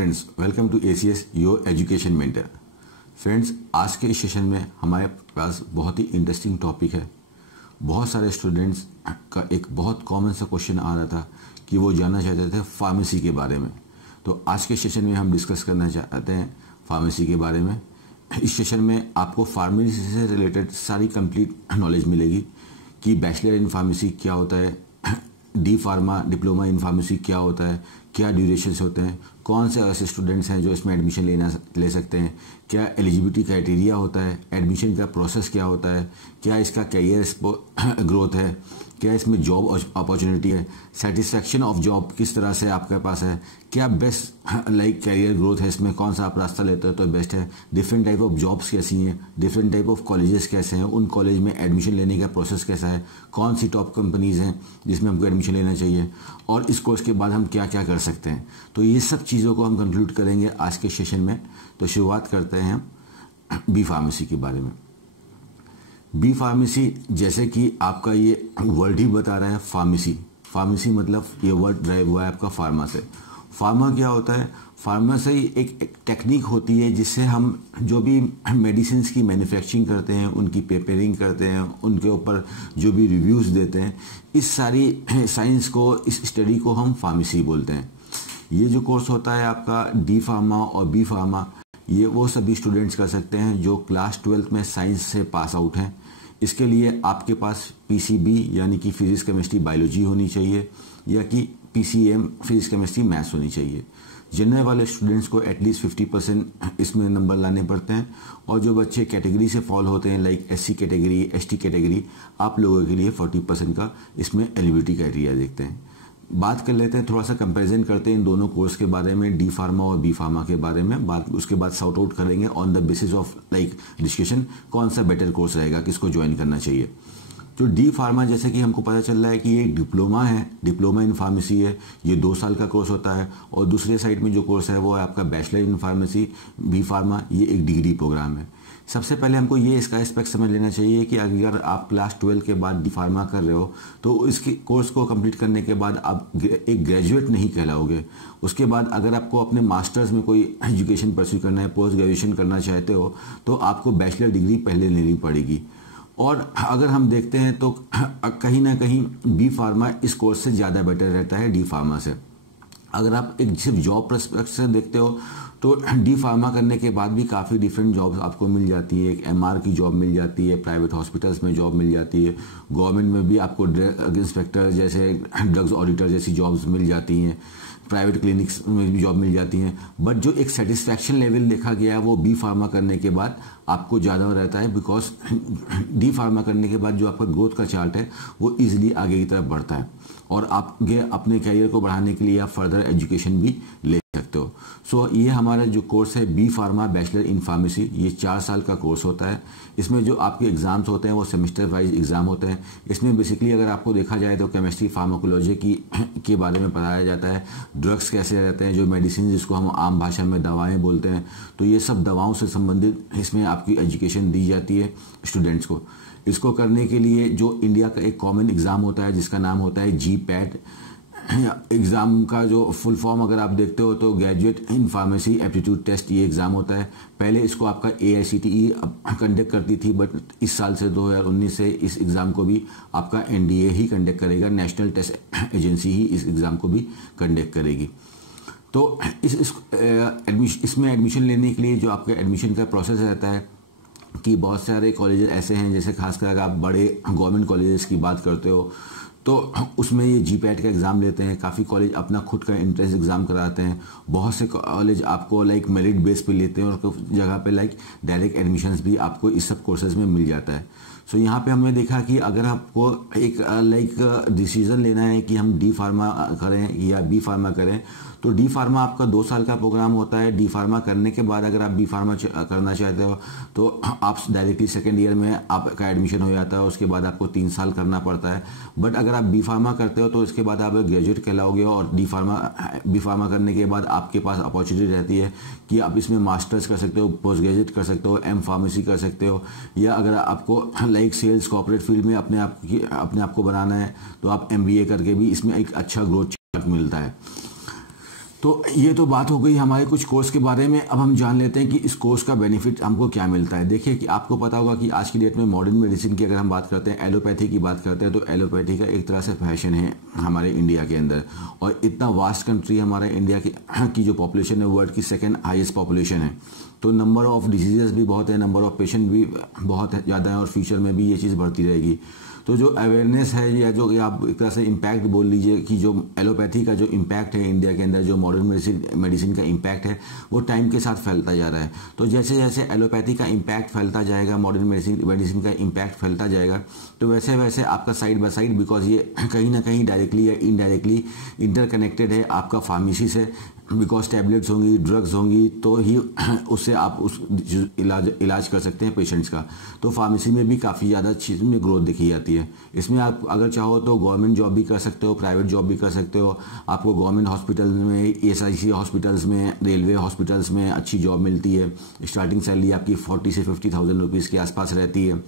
Friends, welcome to ACS your education mentor. Friends, आज के इस सेशन में हमारे पास बहुत ही इंटरेस्टिंग टॉपिक है। बहुत सारे स्टूडेंट्स का एक बहुत कॉमन सा क्वेश्चन आ रहा था कि वो जानना चाहते थे फार्मेसी के बारे में। तो आज के सेशन में हम डिस्कस करना चाहते हैं फार्मेसी के बारे में। इस सेशन में आपको फार्मेसी से रिलेटेड सारी कंप्लीट नॉलेज मिलेगी कि बैचलर इन फार्मेसी क्या होता है, D pharma diploma in pharmacy क्या होता है, क्या ड्यूरेशंस होते हैं, कौन से ऐसे स्टूडेंट्स हैं जो इसमें एडमिशन ले सकते हैं, क्या एलिजिबिलिटी क्राइटेरिया होता है, एडमिशन का प्रोसेस क्या होता है, क्या इसका कैरियर ग्रोथ है, क्या इसमें जॉब अपॉर्चुनिटी है, सेटिस्फैक्शन ऑफ जॉब किस तरह से आपके पास है, क्या बेस्ट कैरियर ग्रोथ है, इसमें कौन सा आप रास्ता लेते हो तो बेस्ट है, डिफरेंट टाइप ऑफ जॉब्स कैसी हैं, डिफरेंट टाइप ऑफ कॉलेजेस कैसे हैं, उन कॉलेज में एडमिशन लेने का प्रोसेस कैसा है, कौन सी टॉप कंपनीज़ हैं जिसमें हमको एडमिशन लेना चाहिए, और इस कोर्स के बाद हम क्या क्या कर सकते हैं। तो ये सब चीज़ों को हम कंक्लूड करेंगे आज के सेशन में। तो शुरुआत करते हैं हम बी फार्मेसी के बारे में। बी फार्मेसी, जैसे कि आपका ये वर्ड ही बता रहा है, फार्मेसी मतलब ये वर्ड ड्राइव हुआ है आपका फार्मा से। फार्मा क्या होता है? फार्मा से एक टेक्निक होती है जिससे हम जो भी मेडिसिन की मैन्युफैक्चरिंग करते हैं, उनकी प्रिपेयरिंग करते हैं, उनके ऊपर जो भी रिव्यूज़ देते हैं, इस सारी साइंस को, इस स्टडी को हम फार्मेसी बोलते हैं। ये जो कोर्स होता है आपका डी फार्मा और बी फार्मा, ये वो सभी स्टूडेंट्स कर सकते हैं जो क्लास 12th में साइंस से पास आउट हैं। इसके लिए आपके पास PCB यानी कि फिजिक्स केमिस्ट्री बायोलॉजी होनी चाहिए, या कि PCM फिजिक्स केमिस्ट्री मैथ्स होनी चाहिए। जनरल वाले स्टूडेंट्स को एटलीस्ट 50% इसमें नंबर लाने पड़ते हैं, और जो बच्चे कैटेगरी से फॉल होते हैं like SC category, ST category, आप लोगों के लिए 40% का इसमें एलिजिबिलिटी क्राइटेरिया देखते हैं। बात कर लेते हैं, थोड़ा सा कंपैरिजन करते हैं इन दोनों कोर्स के बारे में, डी फार्मा और बी फार्मा के बारे में। उसके बाद सॉर्ट आउट करेंगे on the basis of discussion कौन सा बेटर कोर्स रहेगा, किसको ज्वाइन करना चाहिए। तो डी फार्मा, जैसे कि हमको पता चल रहा है कि ये एक डिप्लोमा है, डिप्लोमा इन फार्मेसी है, ये 2 साल का कोर्स होता है। और दूसरे साइड में जो कोर्स है वो है आपका bachelor in pharmacy B pharma, ये एक डिग्री प्रोग्राम है। सबसे पहले हमको ये इसका एस्पेक्ट समझ लेना चाहिए कि अगर आप क्लास 12 के बाद डी फार्मा कर रहे हो तो इसके कोर्स को कंप्लीट करने के बाद आप एक ग्रेजुएट नहीं कहलाओगे। उसके बाद अगर आपको अपने मास्टर्स में कोई एजुकेशन परस्यू करना है, पोस्ट ग्रेजुएशन करना चाहते हो, तो आपको बैचलर डिग्री पहले लेनी पड़ेगी। और अगर हम देखते हैं तो कहीं ना कहीं बी फार्मा इस कोर्स से ज़्यादा बेटर रहता है डी फार्मा से। अगर आप एक सिर्फ जॉब पर्सपेक्टिव से देखते हो तो डी फार्मा करने के बाद भी काफ़ी डिफरेंट जॉब्स आपको मिल जाती है। एक MR की जॉब मिल जाती है, प्राइवेट हॉस्पिटल्स में जॉब मिल जाती है, गवर्नमेंट में भी आपको ड्रग इंस्पेक्टर जैसे, ड्रग्स ऑडिटर जैसी जॉब्स मिल जाती हैं, प्राइवेट क्लिनिक्स में भी जॉब मिल जाती हैं। बट जो एक सेटिस्फैक्शन लेवल देखा गया है वो बी फार्मा करने के बाद आपको ज़्यादा रहता है, बिकॉज डी फार्मा करने के बाद जो आपका ग्रोथ का चार्ट है वो ईजिली आगे की तरफ बढ़ता है, और आप अपने कैरियर को बढ़ाने के लिए आप फर्दर एजुकेशन भी ले सकते हो। सो ये हमारा जो कोर्स है B pharma bachelor in pharmacy, ये 4 साल का कोर्स होता है। इसमें जो आपके एग्जाम्स होते हैं वो सेमेस्टर वाइज एग्जाम होते हैं। इसमें बेसिकली अगर आपको देखा जाए तो केमिस्ट्री, फार्माकोलॉजी के बारे में पढ़ाया जाता है, ड्रग्स कैसे रहते हैं, जो मेडिसिन जिसको हम आम भाषा में दवाएं बोलते हैं, तो ये सब दवाओं से संबंधित इसमें आपकी एजुकेशन दी जाती है स्टूडेंट्स को। इसको करने के लिए जो इंडिया का एक कॉमन एग्ज़ाम होता है जिसका नाम होता है GPAT। एग्ज़ाम का जो फुल फॉर्म अगर आप देखते हो तो graduate in pharmacy aptitude test, ये एग्ज़ाम होता है। पहले इसको आपका AICTE कंडक्ट करती थी, बट इस साल से 2019 से इस एग्ज़ाम को भी आपका NDA ही कंडक्ट करेगा, नेशनल टेस्ट एजेंसी ही इस एग्ज़ाम को भी कंडक्ट करेगी। तो इसमें एडमिशन लेने के लिए जो आपका एडमिशन का प्रोसेस रहता है कि बहुत सारे कॉलेजेस ऐसे हैं, जैसे खासकर अगर आप बड़े गवर्नमेंट कॉलेजेस की बात करते हो तो उसमें ये GPAT का एग्ज़ाम लेते हैं। काफ़ी कॉलेज अपना खुद का एंट्रेंस एग्ज़ाम कराते हैं। बहुत से कॉलेज आपको मेरिट बेस पे लेते हैं, और कुछ जगह पे डायरेक्ट एडमिशन्स भी आपको इस सब कोर्सेज में मिल जाता है। सो यहाँ पे हमने देखा कि अगर आपको एक डिसीज़न लेना है कि हम डी फार्मा करें या बी फार्मा करें, तो डी फार्मा आपका 2 साल का प्रोग्राम होता है। डी फार्मा करने के बाद अगर आप बी फार्मा करना चाहते हो तो आप डायरेक्टली सेकेंड ईयर में आपका एडमिशन हो जाता है, उसके बाद आपको 3 साल करना पड़ता है। बट अगर आप बी फार्मा करते हो तो इसके बाद आप ग्रेजुएट कहलाओगे, और बी फार्मा करने के बाद आपके पास अपॉर्चुनिटी रहती है कि आप इसमें मास्टर्स कर सकते हो, पोस्ट ग्रेजुएट कर सकते हो, M फार्मेसी कर सकते हो, या अगर आपको सेल्स कॉर्पोरेट फील्ड में अपने आप को बनाना है तो आप MBA करके भी इसमें एक अच्छा ग्रोथ चार्ट मिलता है। तो ये तो बात हो गई हमारे कुछ कोर्स के बारे में। अब हम जान लेते हैं कि इस कोर्स का बेनिफिट हमको क्या मिलता है। देखिए कि आपको पता होगा कि आज की डेट में मॉडर्न मेडिसिन की अगर हम बात करते हैं, एलोपैथी की बात करते हैं, तो एलोपैथी का एक तरह से फैशन है हमारे इंडिया के अंदर। और इतना वास्ट कंट्री हमारा इंडिया की जो पॉपुलेशन है वर्ल्ड की सेकेंड हाईएस्ट पॉपुलेशन है, तो नंबर ऑफ डिजीजेस भी बहुत है, नंबर ऑफ पेशेंट भी बहुत ज़्यादा है, और फ्यूचर में भी ये चीज़ बढ़ती रहेगी। तो जो अवेयरनेस है या जो आप एक तरह से इम्पैक्ट बोल लीजिए कि जो एलोपैथी का जो इम्पैक्ट है इंडिया के अंदर, जो मॉडर्न मेडिसिन का इम्पैक्ट है, वो टाइम के साथ फैलता जा रहा है। तो जैसे जैसे एलोपैथी का इम्पैक्ट फैलता जाएगा, मॉडर्न मेडिसिन का इम्पैक्ट फैलता जाएगा, तो वैसे वैसे आपका साइड बाय साइड, बिकॉज ये कहीं ना कहीं डायरेक्टली या इनडायरेक्टली इंटरकनेक्टेड है आपका फार्मेसी से, बिकॉज टैबलेट्स होंगी, ड्रग्स होंगी, तो ही उससे आप उस इलाज कर सकते हैं पेशेंट्स का। तो फार्मेसी में भी काफ़ी ज़्यादा चीज़ में ग्रोथ देखी जाती है। इसमें आप अगर चाहो तो गवर्नमेंट जॉब भी कर सकते हो, प्राइवेट जॉब भी कर सकते हो। आपको गवर्नमेंट हॉस्पिटल में, ESIC हॉस्पिटल्स में, रेलवे हॉस्पिटल्स में अच्छी जॉब मिलती है। स्टार्टिंग सैलरी आपकी 40 से 50,000 रुपीज़ के आसपास रहती है।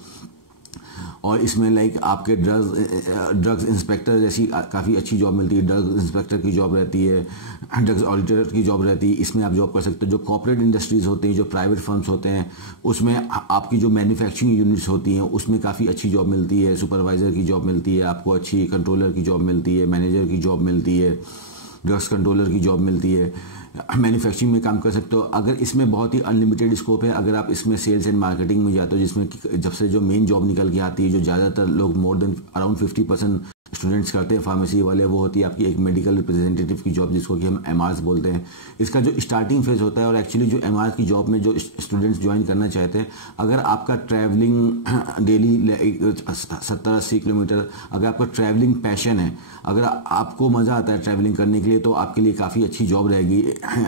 और इसमें लाइक आपके ड्रग्स इंस्पेक्टर जैसी काफ़ी अच्छी जॉब मिलती है, ड्रग्स इंस्पेक्टर की जॉब रहती है, ड्रग्स ऑडिटर की जॉब रहती है, इसमें आप जॉब कर सकते हो। जो कॉर्पोरेट इंडस्ट्रीज़ होती हैं, जो प्राइवेट फर्म्स होते हैं, उसमें आपकी जो मैन्युफैक्चरिंग यूनिट्स होती हैं उसमें काफ़ी अच्छी जॉब मिलती है। सुपरवाइज़र की जॉब मिलती है आपको, अच्छी कंट्रोलर की जॉब मिलती है, मैनेजर की जॉब मिलती है, ड्रग्स कंट्रोलर की जॉब मिलती है, मैन्युफैक्चरिंग में काम कर सकते हो। अगर इसमें बहुत ही अनलिमिटेड स्कोप है, अगर आप इसमें सेल्स एंड मार्केटिंग में जाते हो, जिसमें जब से जो मेन जॉब निकल के आती है, जो ज़्यादातर लोग मोर देन अराउंड 50% स्टूडेंट्स करते हैं फार्मेसी वाले, वो होती है आपकी एक मेडिकल रिप्रेजेंटेटिव की जॉब, जिसको कि हम MRs बोलते हैं। इसका जो स्टार्टिंग फेज होता है, और एक्चुअली जो MR की जॉब में जो स्टूडेंट्स ज्वाइन करना चाहते हैं, अगर आपका ट्रैवलिंग डेली 70-80 किलोमीटर, अगर आपका ट्रैवलिंग पैशन है, अगर आपको मज़ा आता है ट्रैवलिंग करने के लिए, तो आपके लिए काफ़ी अच्छी जॉब रहेगी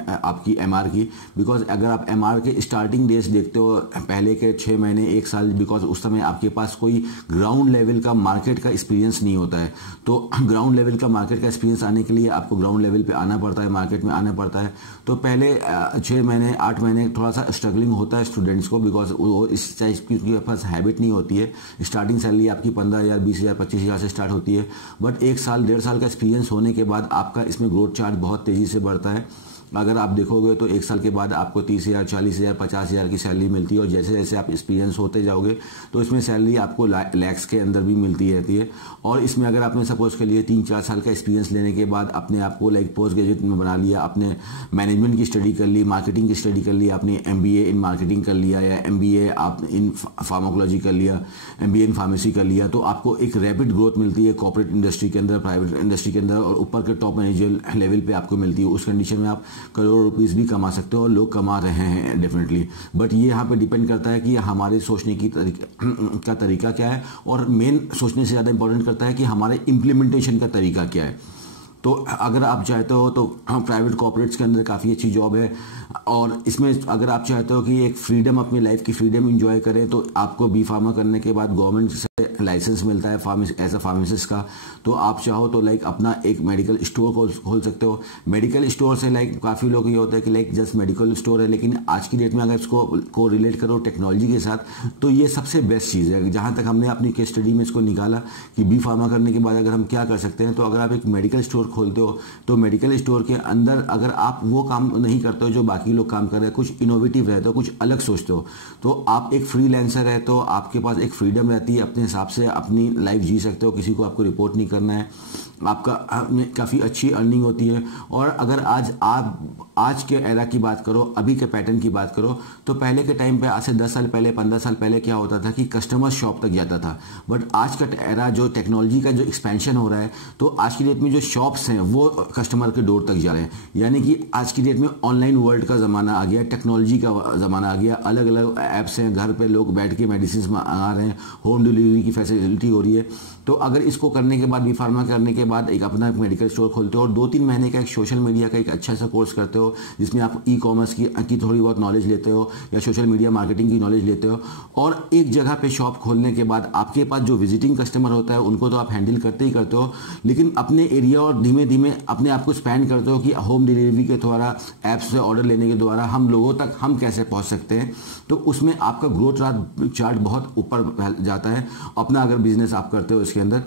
आपकी MR की। बिकॉज अगर आप MR के स्टार्टिंग डेज देखते हो, पहले के 6 महीने 1 साल, बिकॉज उस समय आपके पास कोई ग्राउंड लेवल का मार्केट का एक्सपीरियंस नहीं होता है। तो ग्राउंड लेवल का मार्केट का एक्सपीरियंस आने के लिए आपको ग्राउंड लेवल पे आना पड़ता है, मार्केट में आना पड़ता है। तो पहले 6 महीने 8 महीने थोड़ा सा स्ट्रगलिंग होता है स्टूडेंट्स को, बिकॉज वो इस चीज़ की उनके पास हैबिट नहीं होती है। स्टार्टिंग सैलरी आपकी 15,000, 20,000, 25,000 से स्टार्ट होती है, बट 1 साल 1.5 साल का एक्सपीरियंस होने के बाद आपका इसमें ग्रोथ चार्ट बहुत तेज़ी से बढ़ता है। अगर आप देखोगे तो 1 साल के बाद आपको 30,000, 40,000, 50,000 की सैलरी मिलती है, और जैसे जैसे आप एक्सपीरियंस होते जाओगे तो इसमें सैलरी आपको लैक्स के अंदर भी मिलती रहती है। और इसमें अगर आपने सपोज के लिए 3-4 साल का एक्सपीरियंस लेने के बाद अपने आप को लाइक पोस्ट ग्रेजुएट में बना लिया, आपने मैनेजमेंट की स्टडी कर ली, मार्केटिंग की स्टडी कर ली, आपने MBA इन मार्केटिंग कर लिया, या MBA आप इन फार्माकोलॉजी कर लिया, MBA इन फार्मेसी कर लिया, तो आपको एक रैपिड ग्रोथ मिलती है कॉर्पोरेट इंडस्ट्री के अंदर, प्राइवेट इंडस्ट्री के अंदर, और ऊपर के टॉप मैनेजर लेवल पे आपको मिलती है। उस कंडीशन में आप करोड़ रुपीस भी कमा सकते हो, और लोग कमा रहे हैं डेफिनेटली। बट ये यहाँ पे डिपेंड करता है कि हमारे सोचने की का तरीका क्या है, और मेन सोचने से ज़्यादा इंपॉर्टेंट करता है कि हमारे इम्प्लीमेंटेशन का तरीका क्या है। तो अगर आप चाहते हो तो प्राइवेट कॉर्पोरेट्स के अंदर काफ़ी अच्छी जॉब है, और इसमें अगर आप चाहते हो कि एक फ्रीडम, अपनी लाइफ की फ्रीडम एंजॉय करें, तो आपको बी फार्मा करने के बाद गवर्नमेंट से लाइसेंस मिलता है एज अ फार्मासिस्ट का। तो आप चाहो तो लाइक अपना एक मेडिकल स्टोर खोल सकते हो। मेडिकल स्टोर से लाइक काफ़ी लोग ये होता है कि लाइक जस्ट मेडिकल स्टोर है, लेकिन आज की डेट में अगर इसको को रिलेट करो टेक्नोलॉजी के साथ, तो ये सबसे बेस्ट चीज़ है। जहाँ तक हमने अपनी केस स्टडी में इसको निकाला कि बी फार्मा करने के बाद अगर हम क्या कर सकते हैं, तो अगर आप एक मेडिकल स्टोर खोलते हो, तो मेडिकल स्टोर के अंदर अगर आप वो काम नहीं करते हो जो बाकी लोग काम कर रहे हैं, कुछ इनोवेटिव रहते हो, कुछ अलग सोचते हो, तो आप एक फ्रीलांसर है, तो आपके पास एक फ्रीडम रहती है, अपने हिसाब से अपनी लाइफ जी सकते हो, किसी को आपको रिपोर्ट नहीं करना है, आपका काफ़ी अच्छी अर्निंग होती है। और अगर आज के एरा की बात करो, अभी के पैटर्न की बात करो, तो पहले के टाइम पे, आज से 10 साल पहले, 15 साल पहले क्या होता था कि कस्टमर शॉप तक जाता था। बट आज का एरा, जो टेक्नोलॉजी का जो एक्सपेंशन हो रहा है, तो आज की डेट में जो शॉप्स हैं वो कस्टमर के डोर तक जा रहे हैं। यानी कि आज की डेट में ऑनलाइन वर्ल्ड का ज़माना आ गया, टेक्नोलॉजी का ज़माना आ गया, अलग अलग ऐप्स हैं, घर पे लोग बैठ के मेडिसिन मंगा रहे हैं, होम डिलीवरी की फैसिलिटी हो रही है। तो अगर इसको करने के बाद, बी फार्मा करने के बाद एक अपना मेडिकल स्टोर खोलते हो, और 2-3 महीने का एक सोशल मीडिया का एक अच्छा सा कोर्स करते हो, जिसमें आप ई-कॉमर्स की थोड़ी बहुत नॉलेज लेते हो, या सोशल मीडिया मार्केटिंग की नॉलेज लेते हो, और एक जगह पे शॉप खोलने के बाद आपके पास जो विजिटिंग कस्टमर होता है उनको तो आप हैंडल करते ही करते हो, लेकिन अपने एरिया और धीमे धीमे अपने आप को स्पैंड करते हो कि होम डिलीवरी के द्वारा, ऐप्स से ऑर्डर लेने के द्वारा हम लोगों तक हम कैसे पहुंच सकते हैं। तो उसमें आपका ग्रोथ चार्ट बहुत ऊपर जाता है, अपना अगर बिजनेस आप करते हो इसके अंदर।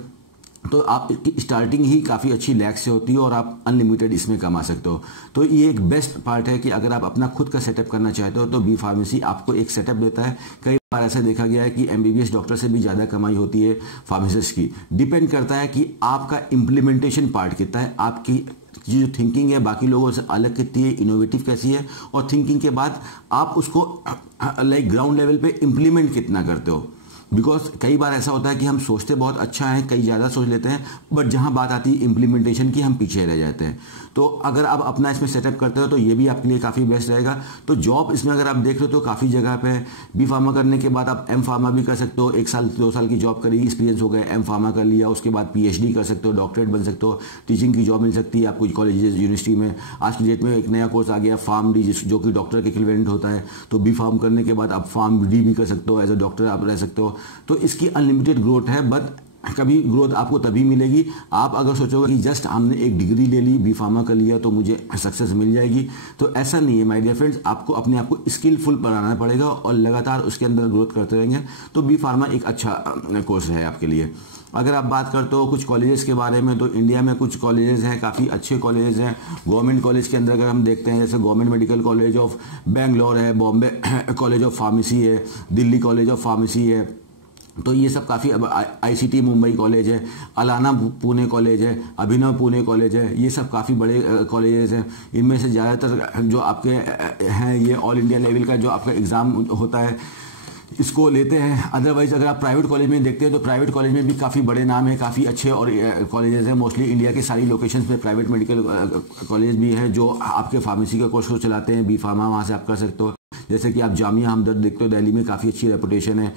तो आप स्टार्टिंग ही काफ़ी अच्छी लैक से होती है और आप अनलिमिटेड इसमें कमा सकते हो। तो ये एक बेस्ट पार्ट है कि अगर आप अपना खुद का सेटअप करना चाहते हो तो बी फार्मेसी आपको एक सेटअप देता है। कई बार ऐसा देखा गया है कि एमबीबीएस डॉक्टर से भी ज़्यादा कमाई होती है फार्मासिस्ट की। डिपेंड करता है कि आपका इम्प्लीमेंटेशन पार्ट कितना है, आपकी जो थिंकिंग है बाकी लोगों से अलग कितनी है, इनोवेटिव कैसी है, और थिंकिंग के बाद आप उसको लाइक ग्राउंड लेवल पे इम्प्लीमेंट कितना करते हो। बिकॉज कई बार ऐसा होता है कि हम सोचते बहुत अच्छा है, कई ज़्यादा सोच लेते हैं, बट जहाँ बात आती है इम्प्लीमेंटेशन की हम पीछे रह जाते हैं। तो अगर आप अपना इसमें सेटअप करते हो तो ये भी आपके लिए काफ़ी बेस्ट रहेगा। तो जॉब इसमें अगर आप देख रहे हो तो काफ़ी जगह पे बी फार्मा करने के बाद आप एम फार्मा भी कर सकते हो। 1 साल 2 साल की जॉब करी, एक्सपीरियंस हो गया, एम फार्मा कर लिया, उसके बाद पीएचडी कर सकते हो, डॉक्टरेट बन सकते हो, टीचिंग की जॉब मिल सकती है आपको कॉलेज यूनिवर्सिटी में। आज की डेट में एक नया कोर्स आ गया फार्म डी, जो कि डॉक्टर के इक्विवेलेंट होता है। तो बी फार्म करने के बाद आप फार्म डी भी कर सकते हो, एज अ डॉक्टर आप रह सकते हो। तो इसकी अनलिमिटेड ग्रोथ है, बट कभी ग्रोथ आपको तभी मिलेगी आप अगर सोचोगे कि जस्ट हमने एक डिग्री ले ली, बी फार्मा कर लिया तो मुझे सक्सेस मिल जाएगी। तो ऐसा नहीं है माय डियर फ्रेंड्स, आपको अपने आप को स्किलफुल बनाना पड़ेगा और लगातार उसके अंदर ग्रोथ करते रहेंगे। तो बी फार्मा एक अच्छा कोर्स है आपके लिए। अगर आप बात करते हो कुछ कॉलेजेस के बारे में, तो इंडिया में कुछ कॉलेजेस हैं, काफ़ी अच्छे कॉलेजेस हैं। गवर्नमेंट कॉलेज के अंदर अगर हम देखते हैं, जैसे government medical college of Bangalore है, बॉम्बे कॉलेज ऑफ फार्मेसी है, दिल्ली कॉलेज ऑफ फार्मेसी है। तो ये सब काफ़ी, अब आईसीटी मुंबई कॉलेज है, अलाना पुणे कॉलेज है, अभिनव पुणे कॉलेज है, ये सब काफ़ी बड़े कॉलेजेस हैं। इनमें से ज़्यादातर जो आपके हैं ये ऑल इंडिया लेवल का जो आपका एग्ज़ाम होता है इसको लेते हैं। अदरवाइज अगर आप प्राइवेट कॉलेज में देखते हैं तो प्राइवेट कॉलेज में भी काफ़ी बड़े नाम है, काफ़ी अच्छे और कॉलेजेस हैं। मोस्टली इंडिया के सारी लोकेशंस पे प्राइवेट मेडिकल कॉलेज भी है जो आपके फार्मेसी का कोर्स को चलाते हैं। बी फार्मा वहाँ से आप कर सकते हो। जैसे कि आप जामिया हमदर्द देखते हो, दिल्ली में काफ़ी अच्छी रेपुटेशन है,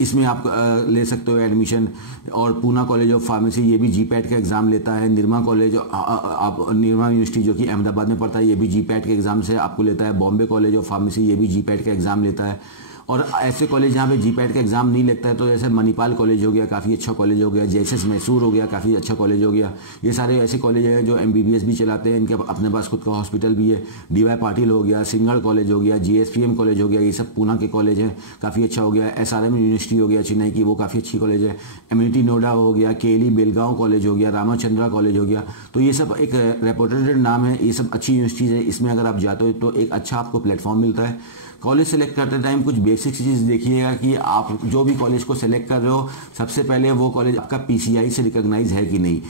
इसमें आप ले सकते हो एडमिशन। और पूना कॉलेज ऑफ फार्मेसी ये भी जीपैट का एग्ज़ाम लेता है। निरमा कॉलेज, आप निरमा यूनिवर्सिटी जो कि अहमदाबाद में पड़ता है, ये भी जीपैट के एग्ज़ाम से आपको लेता है। बॉम्बे कॉलेज ऑफ फार्मेसी ये भी जीपैट का एग्ज़ाम लेता है। और ऐसे कॉलेज जहाँ पे जीपैट का एग्ज़ाम नहीं लगता है, तो जैसे मणिपाल कॉलेज हो गया, काफ़ी अच्छा कॉलेज हो गया, जेएसएस मैसूर हो गया, काफ़ी अच्छा कॉलेज हो गया। ये सारे ऐसे कॉलेज हैं जो एमबीबीएस भी चलाते हैं, इनके अपने पास खुद का हॉस्पिटल भी है। डीवाई पाटिल हो गया, सिंगड़ कॉलेज हो गया, जीएसपीएम कॉलेज हो गया, ये सब पूना के कॉलेज हैं, काफ़ी अच्छा हो गया। एसआरएम यूनिवर्सिटी हो गया चेन्नई की, वो काफ़ी अच्छी कॉलेज है। एमआईटी नोएडा हो गया, केली बेलगांव कॉलेज हो गया, रामाचंद्रा कॉलेज हो गया। तो ये सब एक रेपुटेड नाम है, ये सब अच्छी यूनिवर्सिटीज़ है। इसमें अगर आप जाते हो तो एक अच्छा आपको प्लेटफॉर्म मिलता है। कॉलेज सेलेक्ट करते टाइम कुछ बेसिक चीज़ देखिएगा कि आप जो भी कॉलेज को सेलेक्ट कर रहे हो, सबसे पहले वो कॉलेज आपका पीसीआई से रिकॉग्नाइज है कि नहीं।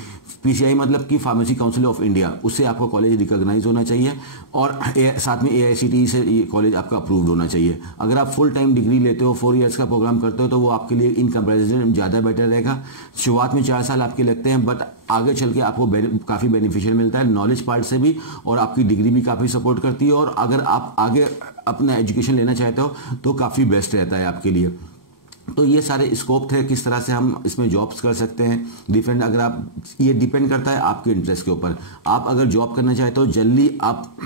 पीसीआई मतलब कि फार्मेसी काउंसिल ऑफ इंडिया, उससे आपको कॉलेज रिकॉग्नाइज होना चाहिए। और साथ में एआईसीटीई से ये कॉलेज आपका अप्रूव्ड होना चाहिए। अगर आप फुल टाइम डिग्री लेते हो, 4 ईयर्स का प्रोग्राम करते हो, तो वो आपके लिए इन कंपेरिजन ज़्यादा बेटर रहेगा। शुरुआत में 4 साल आपके लगते हैं, बट आगे चल के आपको काफ़ी बेनिफिशियल मिलता है नॉलेज पार्ट से भी, और आपकी डिग्री भी काफ़ी सपोर्ट करती है। और अगर आप आगे अपना एजुकेशन लेना चाहते हो तो काफ़ी बेस्ट रहता है आपके लिए। तो ये सारे स्कोप थे किस तरह से हम इसमें जॉब्स कर सकते हैं डिफरेंट। अगर आप, ये डिपेंड करता है आपके इंटरेस्ट के ऊपर। आप अगर जॉब करना चाहते हो, जल्दी आप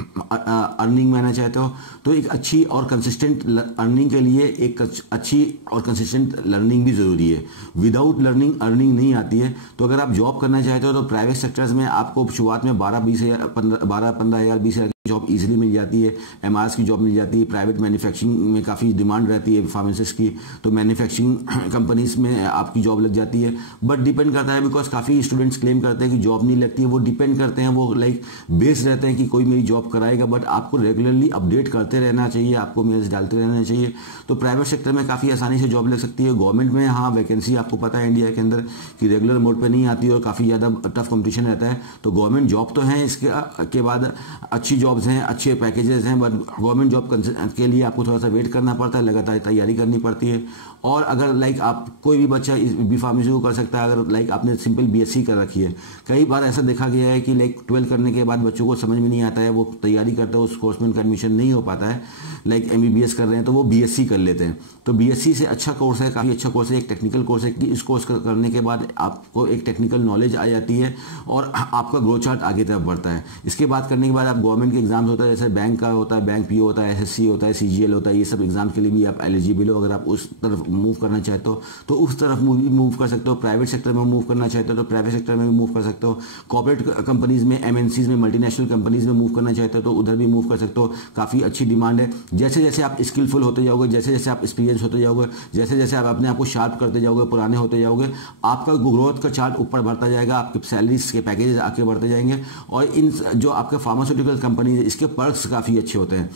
अर्निंग में आना चाहते हो, तो एक अच्छी और कंसिस्टेंट अर्निंग के लिए एक अच्छी और कंसिस्टेंट लर्निंग भी ज़रूरी है। विदाउट लर्निंग अर्निंग नहीं आती है। तो अगर आप जॉब करना चाहते हो तो प्राइवेट सेक्टर्स में आपको शुरुआत में 12-15 हज़ार 20 हज़ार जॉब इजीली मिल जाती है। एमआरएस की जॉब मिल जाती है। प्राइवेट मैन्युफैक्चरिंग में काफ़ी डिमांड रहती है फार्मासिस्ट की, तो मैन्युफैक्चरिंग कंपनीज में आपकी जॉब लग जाती है। बट डिपेंड करता है, बिकॉज काफ़ी स्टूडेंट्स क्लेम करते हैं कि जॉब नहीं लगती है। वो डिपेंड करते हैं, वो लाइक बेस्ड रहते हैं कि कोई मेरी जॉब कराएगा। बट आपको रेगुलरली अपडेट करते रहना चाहिए, आपको मेल्स डालते रहना चाहिए। तो प्राइवेट सेक्टर में काफ़ी आसानी से जॉब लग सकती है। गवर्नमेंट में हाँ, वैकेंसी आपको पता है इंडिया के अंदर कि रेगुलर मोड पर नहीं आती है और काफ़ी ज़्यादा टफ कॉम्पिटिशन रहता है। तो गवर्नमेंट जॉब तो है, इसके बाद अच्छी जॉब्स हैं, अच्छे पैकेजेस हैं, बट गवर्नमेंट जॉब के लिए आपको थोड़ा सा वेट करना पड़ता है, लगातार तैयारी करनी पड़ती है। और अगर लाइक आप, कोई भी बच्चा बी फार्मेसी को कर सकता है अगर लाइक आपने सिंपल बीएससी कर रखी है। कई बार ऐसा देखा गया है कि लाइक 12 करने के बाद बच्चों को समझ में नहीं आता है, वो तैयारी करते हैं, उस कोर्स में उनका एडमिशन नहीं हो पाता है, लाइक एमबीबीएस कर रहे हैं तो वो बीएससी कर लेते हैं। तो बीएससी से अच्छा कोर्स है, काफ़ी अच्छा कोर्स है, एक टेक्निकल कोर्स है कि इस कोर्स करने के बाद आपको एक टेक्निकल नॉलेज आ जाती है और आपका ग्रोथ चार्ट आगे तरफ बढ़ता है। इसके बाद करने के बाद आप गवर्नमेंट के एग्जाम्स होता है, जैसे बैंक का होता है, बैंक पीओ होता है, एसएससी होता है, सीजीएल होता है, ये सब एग्जाम के लिए भी आप एलिजिबल हो। अगर आप उस तरफ मूव करना चाहते हो तो उस तरफ मूव कर सकते हो। प्राइवेट सेक्टर में मूव करना चाहते हो तो प्राइवेट सेक्टर में भी मूव कर सकते हो। कॉर्पोरेट कंपनीज में, एमएनसीज में, मल्टीनेशनल कंपनीज में मूव करना चाहते हो तो उधर भी मूव कर सकते हो। काफ़ी अच्छी डिमांड है। जैसे जैसे आप स्किलफुल होते जाओगे, जैसे जैसे आप एक्सपीरियंस होते जाओगे, जैसे जैसे आप अपने आप को शार्प करते जाओगे, पुराने होते जाओगे, आपका ग्रोथ का चार्ट ऊपर बढ़ता जाएगा, आपके सैलरीज के पैकेजेस आगे बढ़ते जाएंगे। और इन जो आपके फार्मास्यूटिकल कंपनी है इसके पर्क्स काफ़ी अच्छे होते हैं।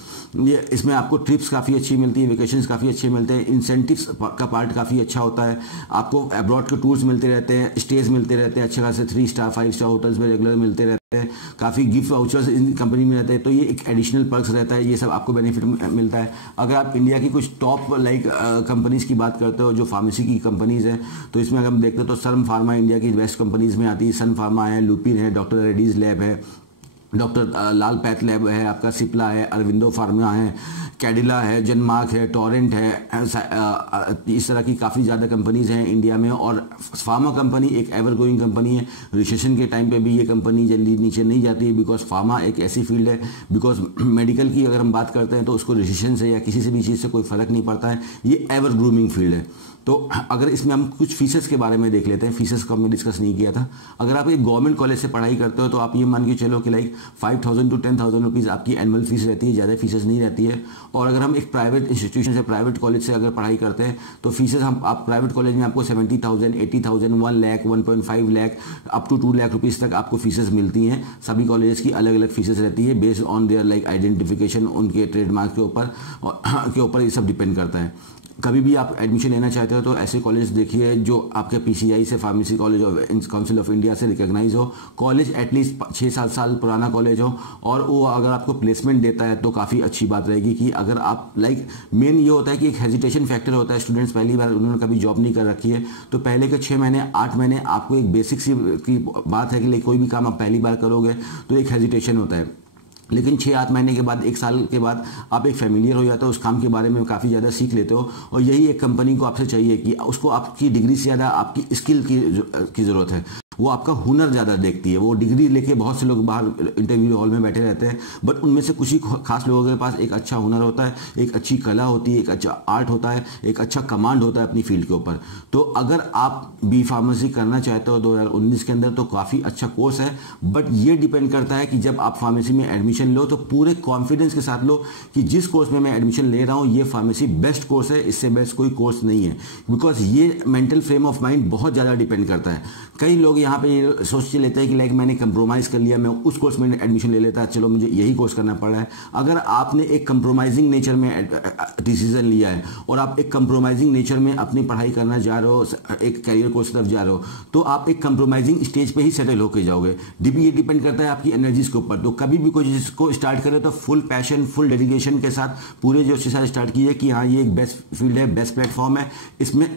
ये इसमें आपको ट्रिप्स काफ़ी अच्छी मिलती है, वेकेशंस काफ़ी अच्छे मिलते हैं, इंसेंटिव्स का पार्ट काफ़ी अच्छा होता है, आपको अब्रॉड के टूर्स मिलते रहते हैं, स्टेज मिलते रहते हैं अच्छे खासे, 3 स्टार 5 स्टार होटल्स में रेगुलर मिलते रहते हैं, काफ़ी गिफ्ट वाउचर्स इन कंपनी में रहते हैं। तो ये एक एडिशनल पर्क्स रहता है, ये सब आपको बेनिफिट मिलता है। अगर आप इंडिया की कुछ टॉप कंपनीज की बात करते हो जो फार्मेसी की कंपनीज हैं, तो इसमें अगर हम देखते हो तो सन फार्मा इंडिया की बेस्ट कंपनीज में आती है। सन फार्मा है, लुपिन है, डॉक्टर रेड्डीज लैब है, डॉक्टर लाल पैथ लैब है, आपका सिप्ला है, अरविंदो फार्मा है, कैडिला है, जनमार्क है, टोरेंट है, इस तरह की काफ़ी ज़्यादा कंपनीज हैं इंडिया में। और फार्मा कंपनी एक एवर ग्रोइंग कंपनी है। रिसेशन के टाइम पे भी ये कंपनी जल्दी नीचे नहीं जाती है, बिकॉज फार्मा एक ऐसी फील्ड है, बिकॉज मेडिकल की अगर हम बात करते हैं तो उसको रिसेशन से या किसी से भी चीज़ से कोई फ़र्क नहीं पड़ता है। ये एवर ग्रूमिंग फील्ड है। तो अगर इसमें हम कुछ फीसेस के बारे में देख लेते हैं, फीसेस को हमने डिस्कस नहीं किया था। अगर आप एक गवर्नमेंट कॉलेज से पढ़ाई करते हो तो आप ये मान के चलो कि 5,000 to 10,000 रुपीज़ आपकी एनुअल फीस रहती है, ज़्यादा फीसेस नहीं रहती है। और अगर हम एक प्राइवेट इंस्टीट्यूशन से, प्राइवेट कॉलेज से अगर पढ़ाई करते हैं तो फीसेस आप प्राइवेट कॉलेज में आपको 70,000, 80,000, 1 lakh, 1.5 lakh up to 2 lakh rupees तक आपको फीसेस मिलती हैं। सभी कॉलेजेस की अलग अलग फीसेस रहती है बेस्ड ऑन देयर आइडेंटिफिकेशन, उनके ट्रेडमार्क के ऊपर ये सब डिपेंड करता है। कभी भी आप एडमिशन लेना चाहते हो तो ऐसे कॉलेज देखिए जो आपके पीसीआई से, pharmacy college of council of India से रिकॉग्नाइज हो, कॉलेज एटलीस्ट 6-7 साल पुराना कॉलेज हो, और वो अगर आपको प्लेसमेंट देता है तो काफ़ी अच्छी बात रहेगी। कि अगर आप मेन ये होता है कि एक हेजिटेशन फैक्टर होता है, स्टूडेंट्स पहली बार उन्होंने कभी जॉब नहीं कर रखी है तो पहले के 6 महीने 8 महीने आपको एक बेसिक सी की बात है कि कोई भी काम आप पहली बार करोगे तो एक हेजिटेशन होता है। लेकिन 6-8 महीने के बाद, 1 साल के बाद आप एक फेमिलियर हो जाते हो, उस काम के बारे में काफ़ी ज़्यादा सीख लेते हो। और यही एक कंपनी को आपसे चाहिए कि उसको आपकी डिग्री से ज़्यादा आपकी स्किल की ज़रूरत है। वो आपका हुनर ज़्यादा देखती है। वो डिग्री लेके बहुत से लोग बाहर इंटरव्यू हॉल में बैठे रहते हैं, बट उनमें से कुछ ही खास लोगों के पास एक अच्छा हुनर होता है, एक अच्छी कला होती है, एक अच्छा आर्ट होता है, एक अच्छा कमांड होता है अपनी फील्ड के ऊपर। तो अगर आप बी फार्मेसी करना चाहते हो 2019 के अंदर तो काफ़ी अच्छा कोर्स है, बट ये डिपेंड करता है कि जब आप फार्मेसी में एडमिशन लो तो पूरे कॉन्फिडेंस के साथ लो कि जिस कोर्स में मैं एडमिशन ले रहा हूँ ये फार्मेसी बेस्ट कोर्स है, इससे बेस्ट कोई कोर्स नहीं है। बिकॉज ये मेंटल फ्रेम ऑफ माइंड बहुत ज़्यादा डिपेंड करता है। कई लोग यहाँ पे ये सोच लेते हैं कि मैंने कंप्रोमाइज़ कर लिया, मैं उस कोर्स में एडमिशन ले लेता, चलो मुझे यही कोर्स करना पड़ रहा है। अगर आपने एक कंप्रोमाइजिंग नेचर में डिसीजन लिया है और आप एक कंप्रोमाइजिंग नेचर में अपनी पढ़ाई करना जा रहे हो, एक करियर कोर्स तरफ जा रहे हो, तो आप एक कंप्रोमाइजिंग स्टेज पे ही सेटल होकर जाओगे। ये डिपेंड करता है आपकी एनर्जीज के ऊपर। तो कभी भी कोई जिसको स्टार्ट करे तो फुल पैशन, फुल डेडिकेशन के साथ पूरे जोश के साथ स्टार्ट कीजिए कि हाँ ये एक बेस्ट फील्ड है, बेस्ट प्लेटफॉर्म है। इसमें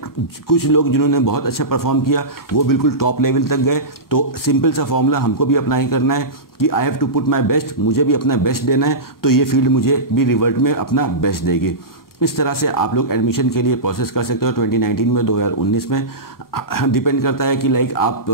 कुछ लोग जिन्होंने बहुत अच्छा परफॉर्म किया वो बिल्कुल टॉप लेवल तक गए। तो सिंपल सा फॉर्मूला हमको भी अप्लाई करना है कि I have to put my best, मुझे भी अपना बेस्ट देना है, तो ये फील्ड मुझे भी रिवर्ट में अपना बेस्ट देगी। इस तरह से आप लोग एडमिशन के लिए प्रोसेस कर सकते हो 2019 में, 2019 में। डिपेंड करता है कि आप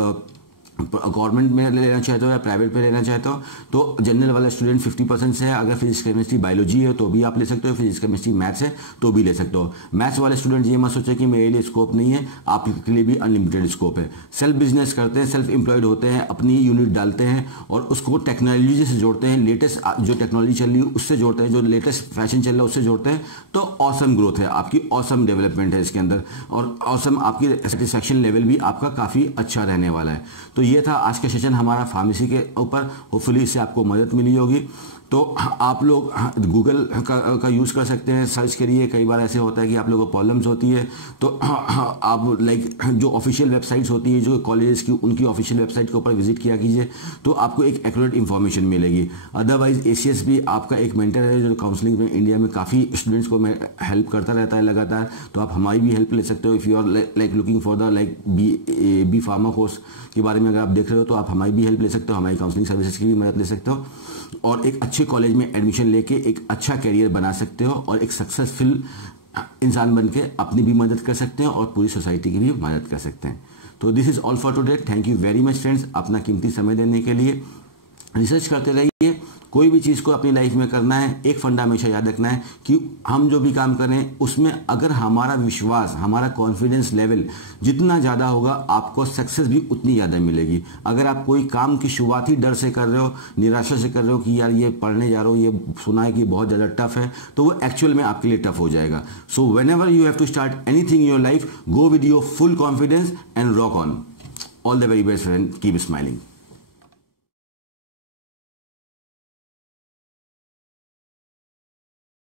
गवर्नमेंट में लेना चाहते हो या प्राइवेट में लेना चाहते हो। तो जनरल वाला स्टूडेंट 50% से है, अगर फिजिक्स केमिस्ट्री बायोलॉजी है तो भी आप ले सकते हो, फिजिक्स केमिस्ट्री मैथ्स है तो भी ले सकते हो। मैथ्स वाले स्टूडेंट ये मत सोचे कि मेरे लिए स्कोप नहीं है, आपके लिए भी अनलिमिटेड स्कोप है। सेल्फ बिजनेस करते हैं, सेल्फ एम्प्लॉयड होते हैं, अपनी यूनिट डालते हैं और उसको टेक्नोलॉजी से जोड़ते हैं, लेटेस्ट जो टेक्नोलॉजी चल रही है उससे जोड़ते हैं, जो लेटेस्ट फैशन चल रहा है उससे जोड़ते हैं, तो ऑसम ग्रोथ है आपकी, ऑसम डेवलपमेंट है इसके अंदर, और ऑसम आपकी सेटिस्फैक्शन लेवल भी आपका काफ़ी अच्छा रहने वाला है। तो ये था आज का सेशन हमारा फार्मेसी के ऊपर। होपफुली इससे आपको मदद मिली होगी। तो आप लोग गूगल का यूज़ कर सकते हैं, सर्च करिए। कई बार ऐसे होता है कि आप लोगों को प्रॉब्लम्स होती है तो आप जो ऑफिशियल वेबसाइट्स होती है जो कॉलेजेस की, उनकी ऑफिशियल वेबसाइट के ऊपर विजिट किया कीजिए, तो आपको एक एक्यूरेट इन्फॉर्मेशन मिलेगी। अदरवाइज एसीएस भी आपका एक मेंटर है जो काउंसलिंग में इंडिया में काफ़ी स्टूडेंट्स को हेल्प करता रहता है लगातार। तो आप हमारी भी हेल्प ले सकते हो। If you are looking for the B pharma course के बारे में अगर आप देख रहे हो तो आप हमारी भी हेल्प ले सकते हो, हमारी काउंसलिंग सर्विसेज की भी मदद ले सकते हो और एक अच्छे कॉलेज में एडमिशन लेके एक अच्छा करियर बना सकते हो और एक सक्सेसफुल इंसान बन के अपनी भी मदद कर सकते हैं और पूरी सोसाइटी की भी मदद कर सकते हैं। तो this is all for today. Thank you very much friends, अपना कीमती समय देने के लिए। रिसर्च करते रहिए, कोई भी चीज़ को अपनी लाइफ में करना है, एक फंडा हमेशा याद रखना है कि हम जो भी काम करें उसमें अगर हमारा विश्वास, हमारा कॉन्फिडेंस लेवल जितना ज़्यादा होगा, आपको सक्सेस भी उतनी ज़्यादा मिलेगी। अगर आप कोई काम की शुरुआत ही डर से कर रहे हो, निराशा से कर रहे हो कि यार ये पढ़ने जा रहे हो, ये सुना है कि बहुत ज़्यादा टफ है, तो वो एक्चुअल में आपके लिए टफ हो जाएगा। So whenever you have to start anything in your life, go with your full confidence and rock on. All the very best friend, keep smiling.